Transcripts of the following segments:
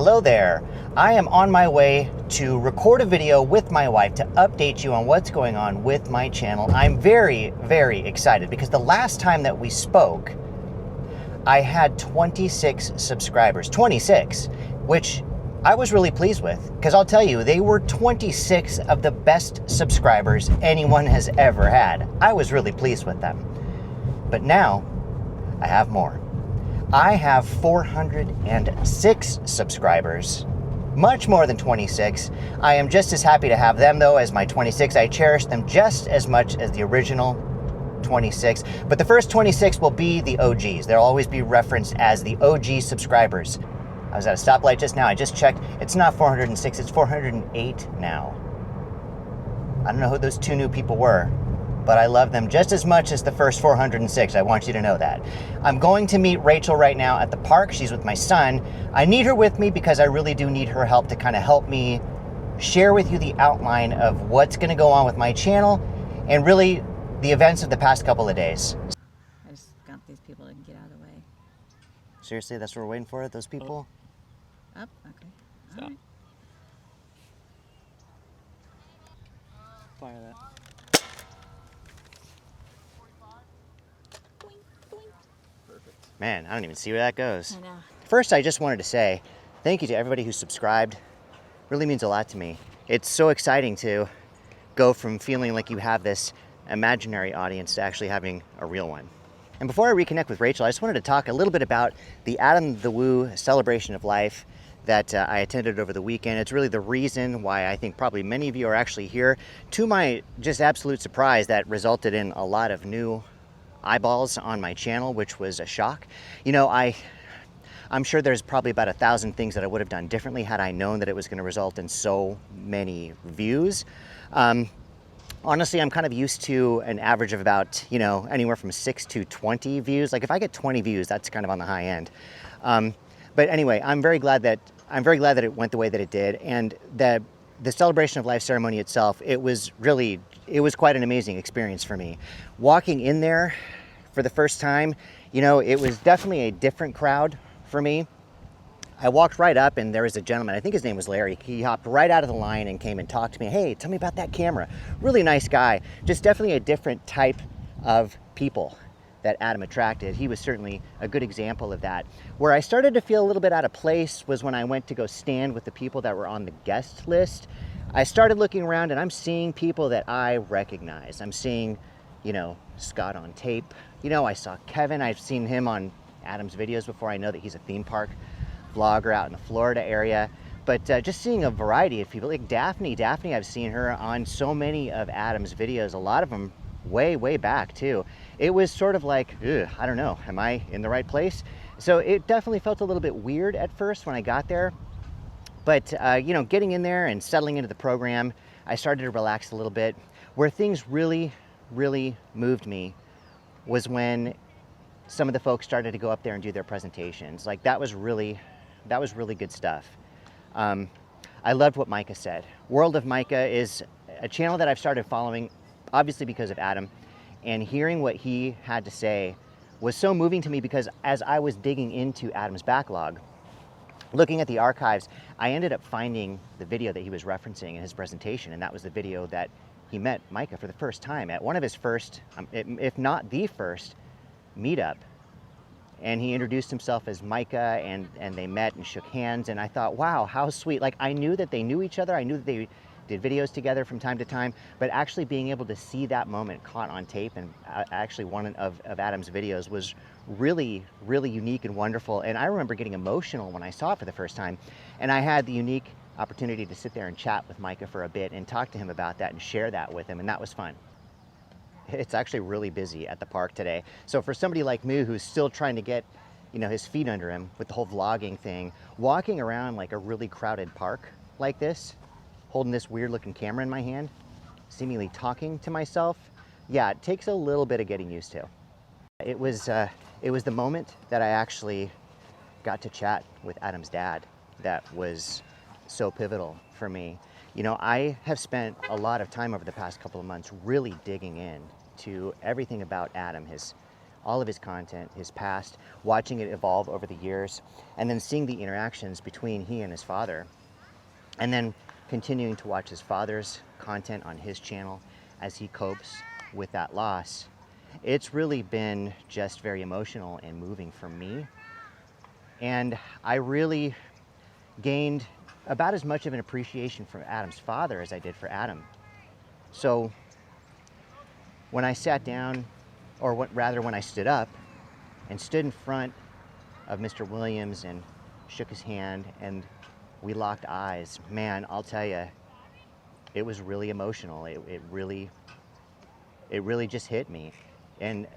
Hello there. I am on my way to record a video with my wife to update you on what's going on with my channel. I'm very, very excited because the last time that we spoke, I had 26 subscribers. 26, which I was really pleased with because I'll tell you, they were 26 of the best subscribers anyone has ever had. I was really pleased with them. But now I have more. I have 406 subscribers, much more than 26. I am just as happy to have them though as my 26. I cherish them just as much as the original 26, but the first 26 will be the OGs. They'll always be referenced as the OG subscribers. I was at a stoplight just now. I just checked. It's not 406, it's 408 now. I don't know who those two new people were, but I love them just as much as the first 406. I want you to know that. I'm going to meet Rachel right now at the park. She's with my son. I need her with me because I really do need her help to kind of help me share with you the outline of what's going to go on with my channel and really the events of the past couple of days. I just got these people to get out of the way. Seriously, that's what we're waiting for, those people? Up? Okay. Stop. All right. Fire that. Perfect. Man, I don't even see where that goes. I know. First, I just wanted to say thank you to everybody who subscribed. Really means a lot to me. It's so exciting to go from feeling like you have this imaginary audience to actually having a real one. And before I reconnect with Rachel, I just wanted to talk a little bit about the Adam the Woo celebration of life that I attended over the weekend. It's really the reason why I think probably many of you are actually here. To my just absolute surprise, that resulted in a lot of new eyeballs on my channel, which was a shock. You know, I'm sure there's probably about 1,000 things that I would have done differently had I known that it was going to result in so many views. Honestly, I'm kind of used to an average of about, you know, anywhere from 6 to 20 views. Like if I get 20 views, that's kind of on the high end. But anyway, I'm very glad that it went the way that it did, and the celebration of life ceremony itself, it was quite an amazing experience for me. Walking in there for the first time, you know, it was definitely a different crowd for me. I walked right up and there was a gentleman, I think his name was Larry. He hopped right out of the line and came and talked to me. Hey, tell me about that camera. Really nice guy. Just definitely a different type of people that Adam attracted. He was certainly a good example of that. Where I started to feel a little bit out of place was when I went to go stand with the people that were on the guest list. I started looking around and I'm seeing people that I recognize. I'm seeing, you know, Scott on tape. You know, I saw Kevin. I've seen him on Adam's videos before. I know that he's a theme park vlogger out in the Florida area. But just seeing a variety of people, like Daphne, I've seen her on so many of Adam's videos, a lot of them way, way back too. It was sort of like, I don't know, am I in the right place? So it definitely felt a little bit weird at first when I got there. But, you know, getting in there and settling into the program, I started to relax a little bit. Where things really, really moved me was when some of the folks started to go up there and do their presentations. Like that was really good stuff. I loved what Micah said. World of Micah is a channel that I've started following, obviously because of Adam, and hearing what he had to say was so moving to me because as I was digging into Adam's backlog, looking at the archives, I ended up finding the video that he was referencing in his presentation, and that was the video that he met Micah for the first time at one of his first, if not the first, meetup. And he introduced himself as Micah, and they met and shook hands, and I thought, wow, how sweet. Like I knew that they knew each other, I knew that they did videos together from time to time, but actually being able to see that moment caught on tape, and actually one of Adam's videos was really, really unique and wonderful. And I remember getting emotional when I saw it for the first time, and I had the unique opportunity to sit there and chat with Micah for a bit and talk to him about that and share that with him, and that was fun. It's actually really busy at the park today. So for somebody like me who's still trying to get, you know, his feet under him with the whole vlogging thing, walking around like a really crowded park like this, holding this weird looking camera in my hand, seemingly talking to myself, yeah, it takes a little bit of getting used to. It was the moment that I actually got to chat with Adam's dad that was so pivotal for me. You know, I have spent a lot of time over the past couple of months really digging in to everything about Adam, all of his content, his past, watching it evolve over the years, and then seeing the interactions between he and his father, and then continuing to watch his father's content on his channel as he copes with that loss. It's really been just very emotional and moving for me. And I really gained about as much of an appreciation for Adam's father as I did for Adam. So when I sat down, or rather when I stood up and stood in front of Mr. Williams and shook his hand and we locked eyes, man, I'll tell you, it was really emotional. It really just hit me. And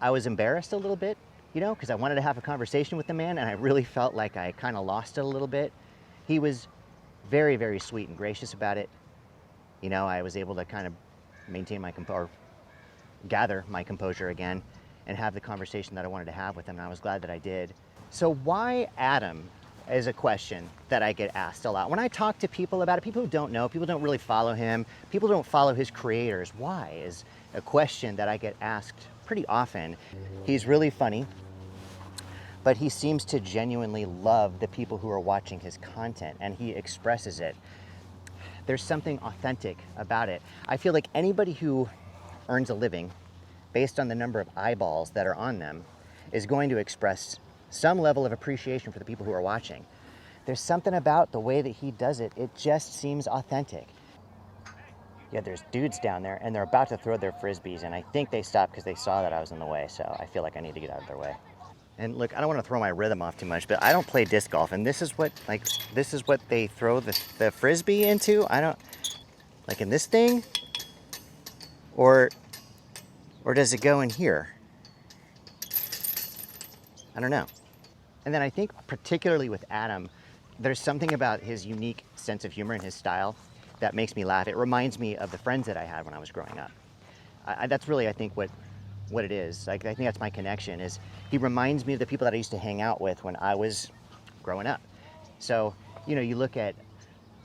I was embarrassed a little bit, you know, because I wanted to have a conversation with the man, and I really felt like I kind of lost it a little bit. He was very, very sweet and gracious about it. You know, I was able to kind of maintain my or gather my composure again and have the conversation that I wanted to have with him, and I was glad that I did. So why Adam is a question that I get asked a lot. When I talk to people about it, people who don't know, people don't really follow him, people don't follow his creators, why is a question that I get asked pretty often. He's really funny, but he seems to genuinely love the people who are watching his content, and he expresses it. There's something authentic about it. I feel like anybody who earns a living based on the number of eyeballs that are on them is going to express some level of appreciation for the people who are watching. There's something about the way that he does it, it just seems authentic. Yeah, there's dudes down there and they're about to throw their frisbees, and I think they stopped because they saw that I was in the way, so I feel like I need to get out of their way. And look, I don't want to throw my rhythm off too much, but I don't play disc golf, and this is what they throw the frisbee into. I don't, like in this thing, or does it go in here? I don't know. And then I think particularly with Adam, there's something about his unique sense of humor and his style that makes me laugh. It reminds me of the friends that I had when I was growing up. That's really, I think, what it is. Like, I think that's my connection, is he reminds me of the people that I used to hang out with when I was growing up. So, you know, you look at,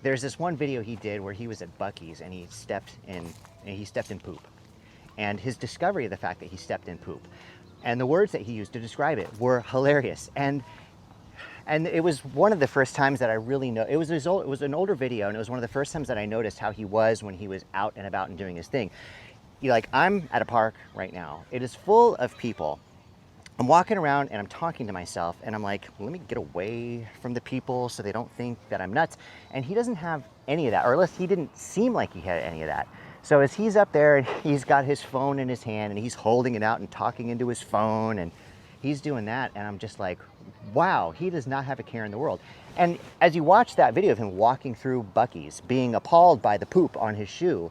there's this one video he did where he was at Buc-ee's and he stepped in poop. And his discovery of the fact that he stepped in poop, and the words that he used to describe it were hilarious. And it was one of the first times that I really know, it was an older video, and it was one of the first times that I noticed how he was when he was out and about and doing his thing. Like, I'm at a park right now. It is full of people. I'm walking around and I'm talking to myself, and I'm like, let me get away from the people so they don't think that I'm nuts. And he doesn't have any of that, or at least he didn't seem like he had any of that. So as he's up there and he's got his phone in his hand and he's holding it out and talking into his phone, and he's doing that, and I'm just like, wow, he does not have a care in the world. And as you watch that video of him walking through Buc-ee's, being appalled by the poop on his shoe,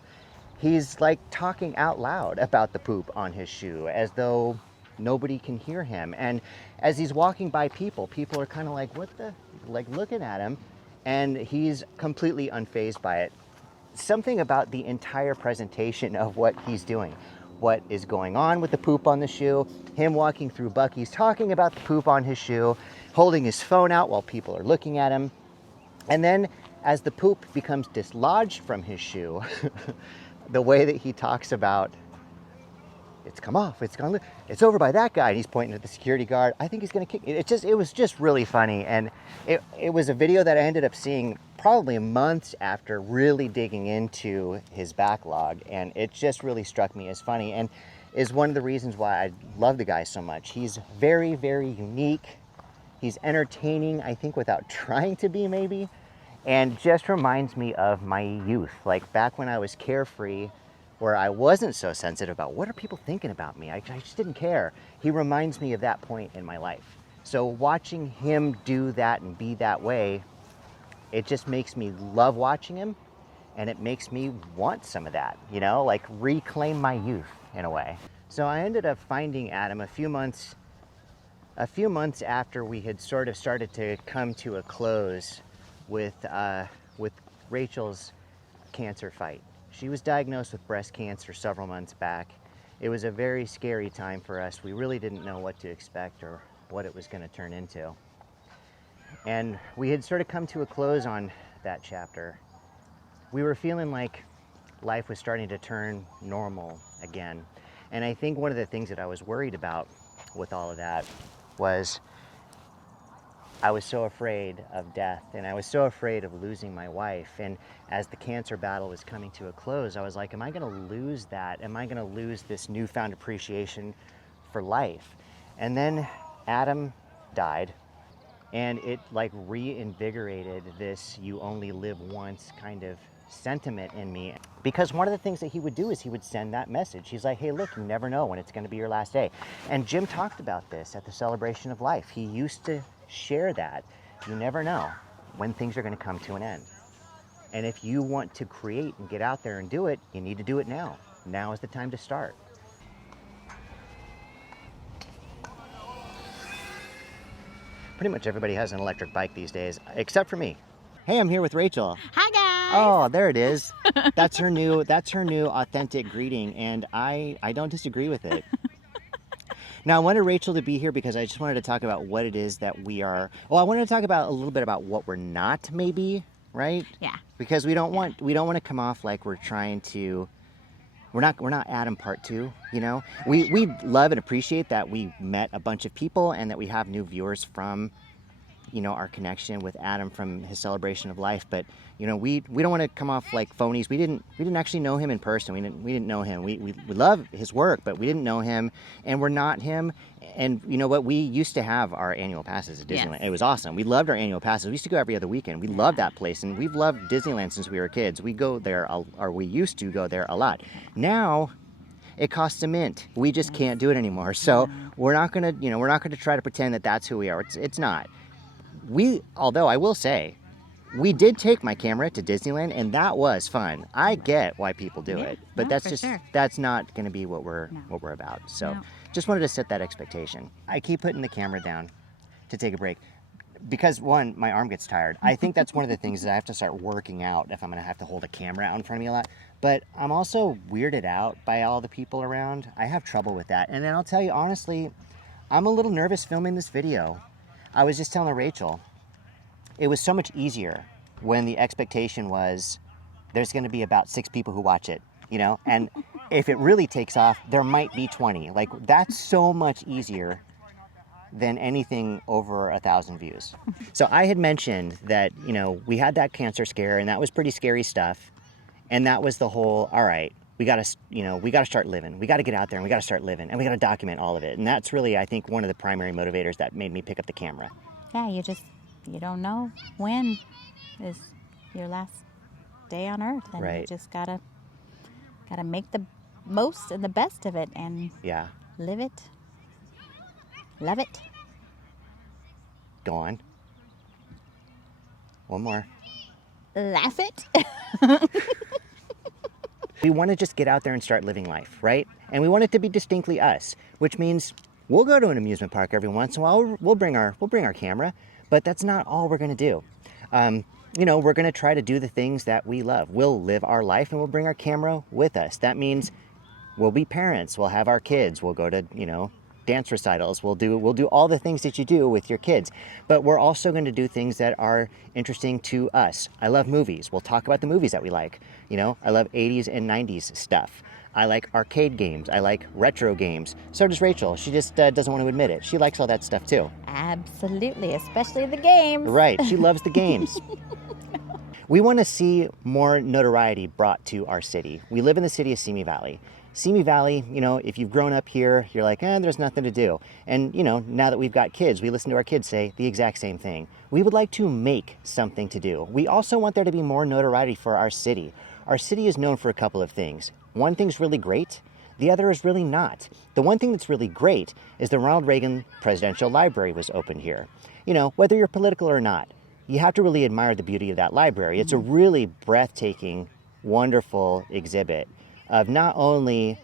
he's like talking out loud about the poop on his shoe as though nobody can hear him. And as he's walking by people are kind of like, what the, like looking at him, and he's completely unfazed by it. Something about the entire presentation of what he's doing, what is going on with the poop on the shoe, him walking through Buc-ee's, talking about the poop on his shoe, holding his phone out while people are looking at him. And then as the poop becomes dislodged from his shoe, the way that he talks about, it's come off, it's over by that guy, and he's pointing at the security guard. I think he's gonna kick it. It was just really funny, and it was a video that I ended up seeing probably months after really digging into his backlog, and it just really struck me as funny, and is one of the reasons why I love the guy so much. He's very, very unique. He's entertaining, I think, without trying to be, maybe, and just reminds me of my youth, like back when I was carefree, where I wasn't so sensitive about what are people thinking about me. I just didn't care. He reminds me of that point in my life. So watching him do that and be that way, it just makes me love watching him, and it makes me want some of that, you know, like reclaim my youth in a way. So I ended up finding Adam a few months after we had sort of started to come to a close with Rachel's cancer fight. She was diagnosed with breast cancer several months back. It was a very scary time for us. We really didn't know what to expect or what it was going to turn into. And we had sort of come to a close on that chapter. We were feeling like life was starting to turn normal again. And I think one of the things that I was worried about with all of that was I was so afraid of death, and I was so afraid of losing my wife. And as the cancer battle was coming to a close, I was like, am I going to lose that? Am I going to lose this newfound appreciation for life? And then Adam died, and it like reinvigorated this you only live once kind of sentiment in me. Because one of the things that he would do is he would send that message. He's like, hey, look, you never know when it's going to be your last day. And Jim talked about this at the Celebration of Life. He used to share that. You never know when things are going to come to an end. And if you want to create and get out there and do it, you need to do it now. Now is the time to start. Pretty much everybody has an electric bike these days, except for me. Hey, I'm here with Rachel. Hi guys. Oh, there it is. That's her new authentic greeting, and I don't disagree with it. Now, I wanted Rachel to be here because I just wanted to talk about what it is that we are. Well, I wanted to talk about a little bit about what we're not, maybe, right? Yeah. Because we don't want to come off like we're trying to. We're not Adam part 2, you know? We love and appreciate that we met a bunch of people and that we have new viewers from, you know, our connection with Adam from his Celebration of Life. But, you know, we don't want to come off like phonies. We didn't actually know him in person. We didn't know him. We love his work, but we didn't know him, and we're not him. And you know what? We used to have our annual passes at Disneyland. Yes. It was awesome. We loved our annual passes. We used to go every other weekend. We loved that place, and we've loved Disneyland since we were kids. We go there, or we used to go there a lot. Now, it costs a mint. We just can't do it anymore. So we're not gonna try to pretend that that's who we are. It's not. Although I will say, we did take my camera to Disneyland, and that was fun. I get why people do it, but no, that's for just sure. that's not going to be what we're about. So, No. just wanted to set that expectation. I keep putting the camera down to take a break because one, my arm gets tired. I think that's one of the things that I have to start working out if I'm going to have to hold a camera out in front of me a lot. But I'm also weirded out by all the people around. I have trouble with that, and then I'll tell you honestly, I'm a little nervous filming this video. I was just telling Rachel, it was so much easier when the expectation was there's going to be about 6 people who watch it, you know, and if it really takes off, there might be 20. Like, that's so much easier than anything over 1,000 views. So I had mentioned that, you know, we had that cancer scare, and that was pretty scary stuff. And that was the whole, all right, we got to start living. We got to get out there and we got to start living, and we got to document all of it. And that's really, I think, one of the primary motivators that made me pick up the camera. Yeah, you don't know when is your last day on earth, and you Right. just gotta make the most and the best of it, and Yeah. live it, love it. Go on. One more. Laugh it. We want to just get out there and start living life, right? And we want it to be distinctly us, which means we'll go to an amusement park every once in a while. We'll bring our camera, but that's not all we're going to do. You know, we're going to try to do the things that we love. We'll live our life, and we'll bring our camera with us. That means we'll be parents. We'll have our kids. We'll go to, you know, dance recitals. We'll do all the things that you do with your kids. But we're also going to do things that are interesting to us. I love movies. We'll talk about the movies that we like. You know, I love 80s and 90s stuff. I like arcade games. I like retro games. So does Rachel. She just doesn't want to admit it. She likes all that stuff too. Absolutely, especially the games. Right. She loves the games. We want to see more notoriety brought to our city. We live in the city of Simi Valley. Simi Valley, you know, if you've grown up here, you're like, there's nothing to do. And, you know, now that we've got kids, we listen to our kids say the exact same thing. We would like to make something to do. We also want there to be more notoriety for our city. Our city is known for a couple of things. One thing's really great. The other is really not. The one thing that's really great is the Ronald Reagan Presidential Library was opened here. You know, whether you're political or not, you have to really admire the beauty of that library. It's a really breathtaking, wonderful exhibit of not only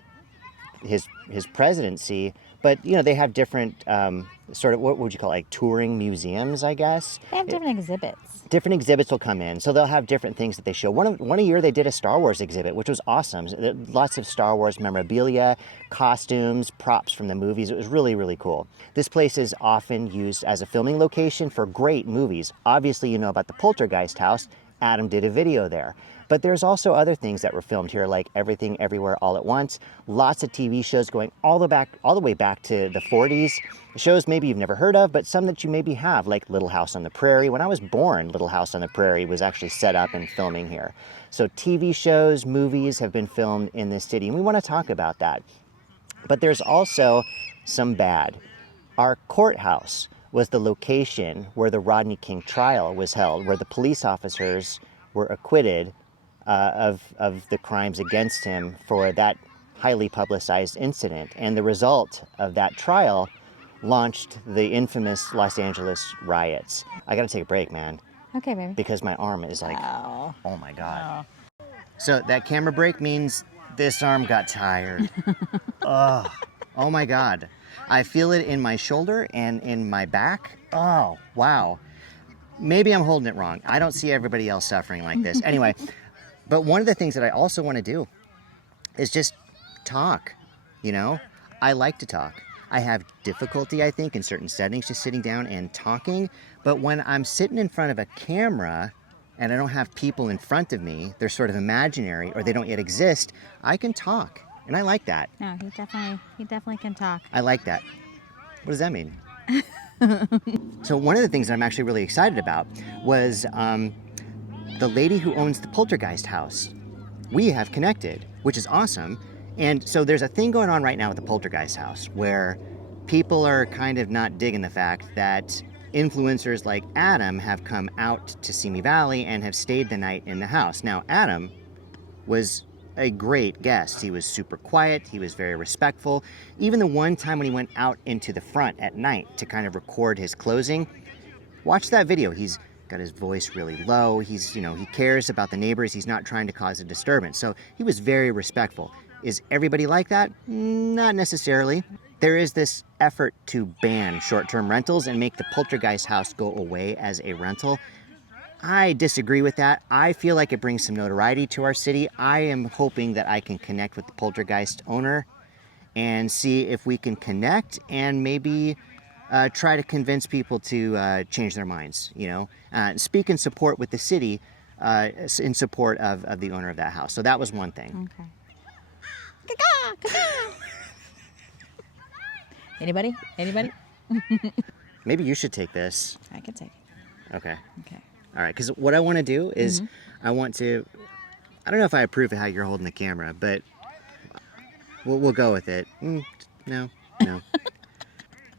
his presidency, but, you know, they have different sort of, what would you call it, like touring museums, I guess? They have different exhibits. Different exhibits will come in, so they'll have different things that they show. One a year they did a Star Wars exhibit, which was awesome. Lots of Star Wars memorabilia, costumes, props from the movies. It was really, really cool. This place is often used as a filming location for great movies. Obviously, you know about the Poltergeist house. Adam did a video there. But there's also other things that were filmed here, like Everything Everywhere All at Once. Lots of TV shows going all the way back to the 40s. Shows maybe you've never heard of, but some that you maybe have, like Little House on the Prairie. When I was born, Little House on the Prairie was actually set up and filming here. So TV shows, movies have been filmed in this city, and we want to talk about that. But there's also some bad. Our courthouse was the location where the Rodney King trial was held, where the police officers were acquitted of the crimes against him for that highly publicized incident. And the result of that trial launched the infamous Los Angeles riots. I gotta take a break, man. Okay, baby. Because my arm is like, Oh. oh my God. So that camera break means this arm got tired. Oh my God. I feel it in my shoulder and in my back. Oh, wow. Maybe I'm holding it wrong. I don't see everybody else suffering like this. Anyway, but one of the things that I also want to do is just talk, you know? I like to talk. I have difficulty, I think, in certain settings, just sitting down and talking. But when I'm sitting in front of a camera and I don't have people in front of me, they're sort of imaginary or they don't yet exist, I can talk. And I like that. No, he definitely can talk. I like that. What does that mean? So one of the things that I'm actually really excited about was the lady who owns the Poltergeist house. We have connected, which is awesome. And so there's a thing going on right now with the Poltergeist house where people are kind of not digging the fact that influencers like Adam have come out to Simi Valley and have stayed the night in the house. Now, Adam was a great guest. He was super quiet. He was very respectful. Even the one time when he went out into the front at night to kind of record his closing, watch that video. He's got his voice really low. He's, he cares about the neighbors. He's not trying to cause a disturbance. So he was very respectful. Is everybody like that? Not necessarily. There is this effort to ban short-term rentals and make the Poltergeist house go away as a rental. I disagree with that. I feel like it brings some notoriety to our city. I am hoping that I can connect with the Poltergeist owner and see if we can connect and maybe try to convince people to change their minds, speak in support with the city, in support of the owner of that house. So that was one thing. Okay. Anybody? Maybe you should take this. I can take it. Okay. Okay. All right, because what I want to do is I don't know if I approve of how you're holding the camera, but we'll go with it. No.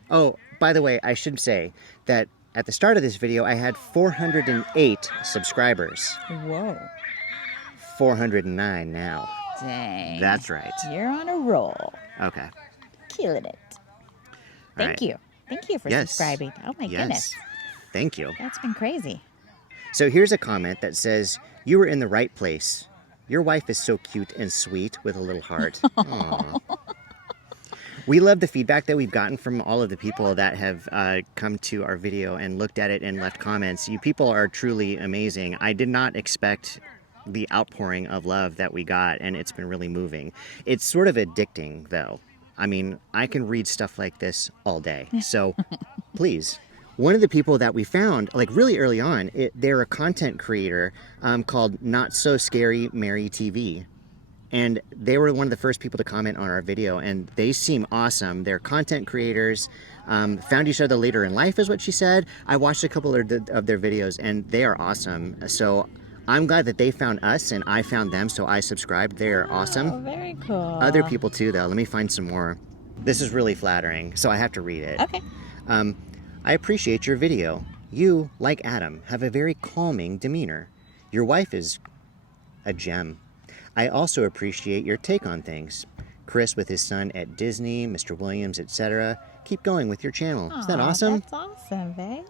Oh, by the way, I should say that at the start of this video, I had 408 subscribers. Whoa. 409 now. Dang. That's right. You're on a roll. Okay. Killing it. Thank you. Thank you for subscribing. Oh my goodness. Thank you. That's been crazy. So here's a comment that says, "You were in the right place. Your wife is so cute and sweet," with a little heart. Aww. We love the feedback that we've gotten from all of the people that have come to our video and looked at it and left comments. You people are truly amazing. I did not expect the outpouring of love that we got, and it's been really moving. It's sort of addicting, though. I mean, I can read stuff like this all day, so please. One of the people that we found, like really early on, they're a content creator called Not So Scary Mary TV. And they were one of the first people to comment on our video, and they seem awesome. They're content creators, found each other later in life is what she said. I watched a couple of their videos, and they are awesome. So I'm glad that they found us and I found them, so I subscribed. They're awesome. Oh, very cool. Other people too, though. Let me find some more. This is really flattering, so I have to read it. Okay. I appreciate your video. You, like Adam, have a very calming demeanor. Your wife is a gem. I also appreciate your take on things. Chris with his son at Disney, Mr. Williams, etc. Keep going with your channel. Isn't that awesome? That's awesome, babe.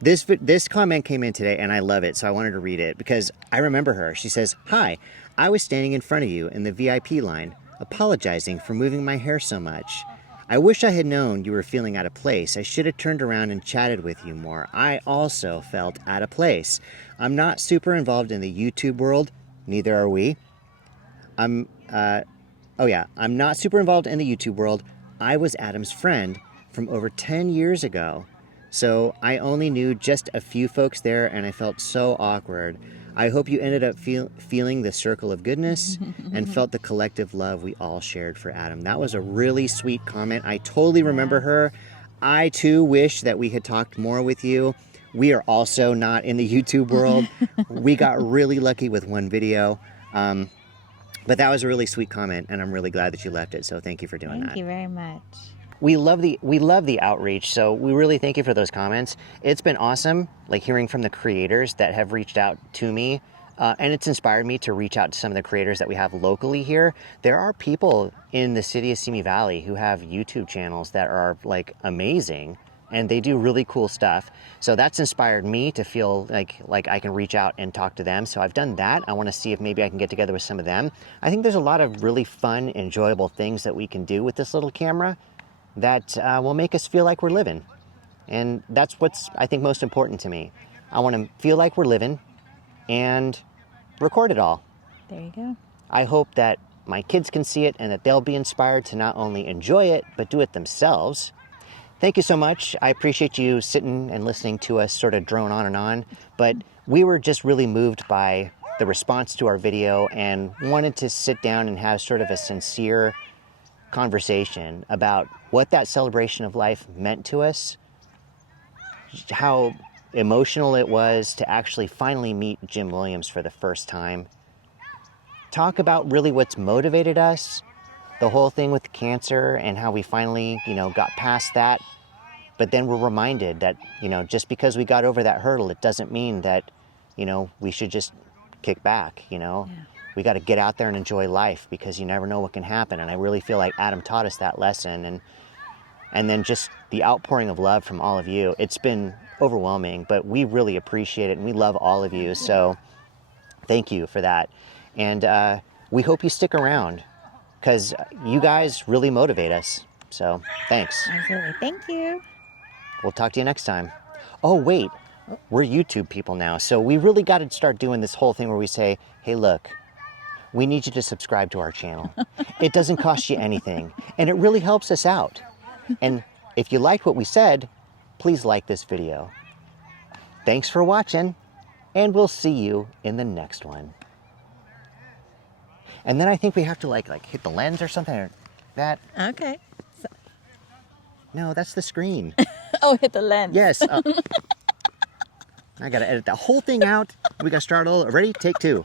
This comment came in today, and I love it, so I wanted to read it because I remember her. She says, "Hi, I was standing in front of you in the VIP line, apologizing for moving my hair so much. I wish I had known you were feeling out of place. I should have turned around and chatted with you more. I also felt out of place. I'm not super involved in the YouTube world. Neither are we. I'm not super involved in the YouTube world. I was Adam's friend from over 10 years ago. So I only knew just a few folks there, and I felt so awkward. I hope you ended up feeling the circle of goodness and felt the collective love we all shared for Adam. That was a really sweet comment. I totally remember her. I too wish that we had talked more with you. We are also not in the YouTube world. We got really lucky with one video. But that was a really sweet comment, and I'm really glad that you left it. So thank you for doing that. Thank you very much. We love the outreach, so we really thank you for those comments. It's been awesome, like hearing from the creators that have reached out to me, and it's inspired me to reach out to some of the creators that we have locally here. There are people in the city of Simi Valley who have YouTube channels that are like amazing, and they do really cool stuff. So that's inspired me to feel like I can reach out and talk to them. So I've done that. I want to see if maybe I can get together with some of them. I think there's a lot of really fun, enjoyable things that we can do with this little camera that will make us feel like we're living. And that's what's, I think, most important to me. I want to feel like we're living and record it all. There you go. I hope that my kids can see it and that they'll be inspired to not only enjoy it, but do it themselves. Thank you so much. I appreciate you sitting and listening to us sort of drone on and on, but we were just really moved by the response to our video and wanted to sit down and have sort of a sincere conversation about what that celebration of life meant to us, how emotional it was to actually finally meet Jim Williams for the first time, talk about really what's motivated us, the whole thing with cancer and how we finally, got past that. But then we're reminded that, just because we got over that hurdle, it doesn't mean that, we should just kick back, Yeah. We got to get out there and enjoy life because you never know what can happen. And I really feel like Adam taught us that lesson. And then just the outpouring of love from all of you. It's been overwhelming, but we really appreciate it and we love all of you. So thank you for that. And we hope you stick around because you guys really motivate us. So thanks. Absolutely. Thank you. We'll talk to you next time. Oh, wait, we're YouTube people now. So we really got to start doing this whole thing where we say, hey, look, we need you to subscribe to our channel. It doesn't cost you anything, and it really helps us out. And if you liked what we said, please like this video. Thanks for watching, and we'll see you in the next one. And then I think we have to like hit the lens or something, or that. Okay. No, that's the screen. Oh, hit the lens. Yes. I got to edit the whole thing out. We got to start all over. Ready? Take two.